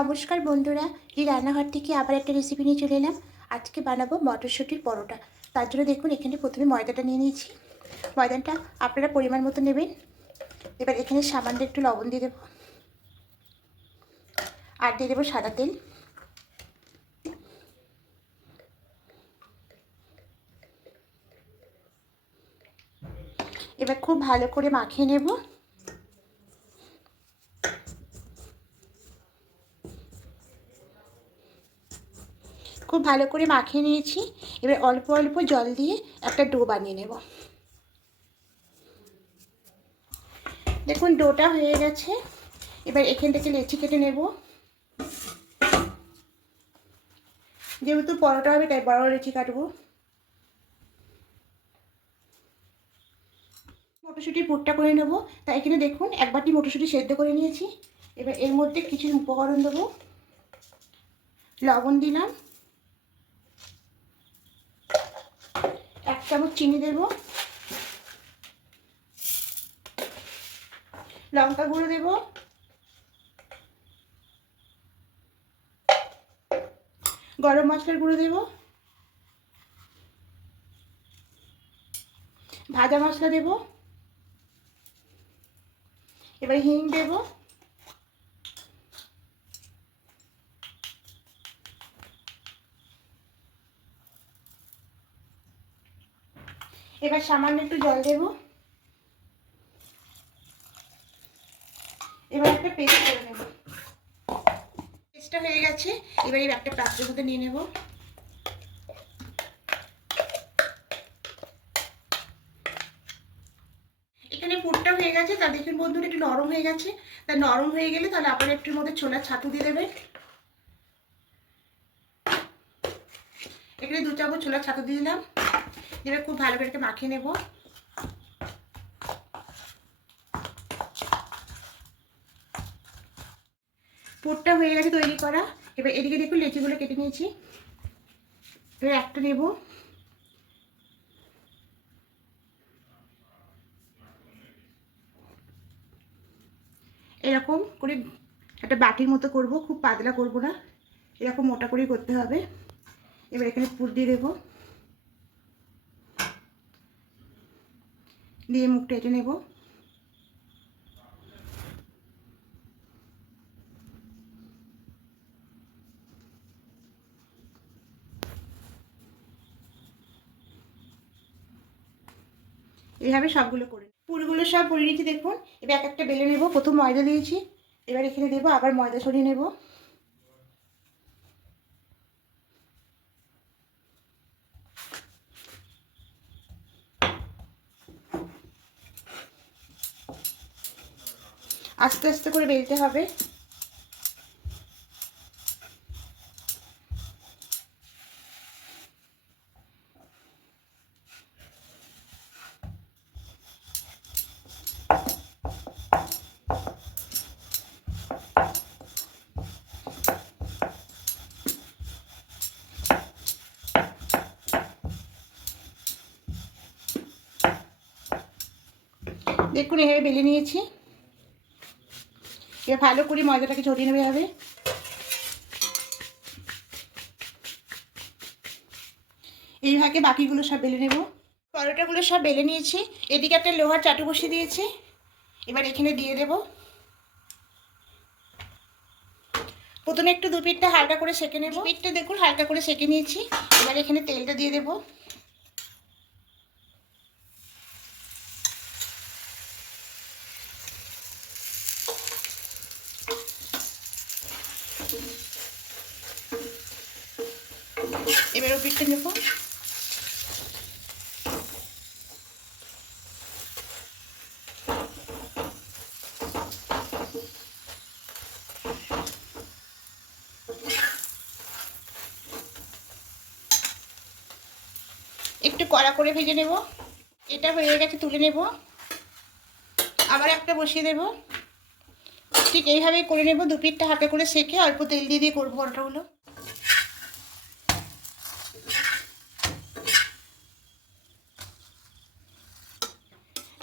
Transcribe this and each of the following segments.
নমস্কার বন্ধুরা, এই রান্নাঘর থেকে আবার একটা রেসিপি নিয়ে চলে এলাম। আজকে বানাবো মটরশুঁটির পরোটা। তার জন্য দেখুন, এখানে প্রথমে ময়দাটা নিয়ে নিয়েছি। ময়দাটা আপনারা পরিমাণ মতো নেবেন। এবার এখানে সামান্য একটু লবণ দিয়ে দেবো। আর দিয়ে দেবো সাদা তেল। এবার খুব ভালো করে মাখিয়ে নেব। খুব ভালো করে মাখিয়ে নিয়েছি। এবার অল্প অল্প জল দিয়ে একটা ডো বানিয়ে নেব। দেখুন, ডোটা হয়ে গেছে। এবার এখান থেকে লেচি কেটে নেব। যেহেতু পরোটা হবে, তাই বড় লেচি কাটবো। মটরশুঁটির পুরটা করে নেব। তাই এখানে দেখুন, এক বাটি মটরশুঁটি সেদ্ধ করে নিয়েছি। এবার এর মধ্যে কিছু উপকরণ দেবো। লবণ দিলাম এক চামচ চিনি দেব? লঙ্কা গুঁড়ো দেব। গরম মশলার গুঁড়ো দেব। ভাজা মশলা দেব। এবার হিং দেব। এবার সামান্য একটু জল দেব। এবার একটা পেস্ট করে নেব। পেস্টটা হয়ে গেছে, এবার এই একটা পাত্রের মধ্যে নিয়ে নেব। এখানে পুরটা হয়ে গেছে তা দেখুন বন্ধুরা একটু নরম হয়ে গেছে। তা নরম হয়ে গেলে তাহলে আপনার একটুর মধ্যে ছোলার ছাতু দিয়ে দেবেন। এখানে দু চামচ ছোলার ছাতু দিয়ে দিলাম। এবার খুব ভালো করে মাখিয়ে নেব। পোটটা হয়ে গেছে তৈরি করা। এবার এদিকে দেখুন লেচিগুলো কেটে নিয়েছি। এবার একটা নেব। এরকম করে একটা বাটির মতো করব, খুব পাতলা করব না। এরকম মোটা করে করতে হবে। এবার এখানে পুর দিয়ে দেবো। দিয়ে মুখটা এঁটে নেব। এইভাবে সবগুলো করে পুরগুলো সব নিয়েছি, দেখুন। এবার এক একটা বেলে নেব। প্রথম ময়দা দিয়েছি। এবার এখানে দেবো আবার ময়দা সরিয়ে নেব। আস্তে আস্তে করে বেলতে হবে। দেখুন এভাবে বেলে নিয়েছি। এবার ভালো করে ময়দাটাকে ছড়িয়ে নেবে হবে এইভাবে বাকিগুলো সব বেলে নেব। পরোটাগুলো সব বেলে নিয়েছি। এদিকে একটা লোহার চাটু বসিয়ে দিয়েছি। এবার এখানে দিয়ে দেব। প্রথমে একটু দু পিঠটা হালকা করে সেঁকে নেব। পিঠটা দেখুন হালকা করে সেঁকে নিয়েছি। এবার এখানে তেলটা দিয়ে দেবো। এবার পিঠটা নেব। একটু কড়া করে ভেজে নেব। এটা হয়ে গেছে তুলে নেব। আবার একটা বসিয়ে দেব। ঠিক এইভাবেই করে নেব। দু পিঠটা হাতে করে সেঁকে অল্প তেল দিয়ে দিয়ে করব পরোটাগুলো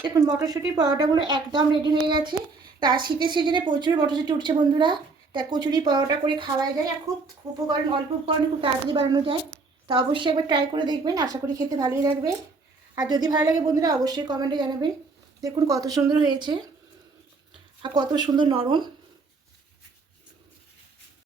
দেখুন, মটরশুঁটির পরোটাগুলো একদম রেডি হয়ে গেছে। তা শীতের সিজনে প্রচুর মটরশুঁটি উঠছে বন্ধুরা। তা কচুরি পরোটা করে খাওয়া যায় আর খুব উপকরণ, অল্প উপকরণে খুব তাড়াতাড়ি বানানো যায়। তা অবশ্যই একবার ট্রাই করে দেখবেন, আশা করি খেতে ভালোই লাগবে। আর যদি ভালো লাগে বন্ধুরা, অবশ্যই কমেন্টে জানাবেন। দেখুন কত সুন্দর হয়েছে। আর কত সুন্দর নরম।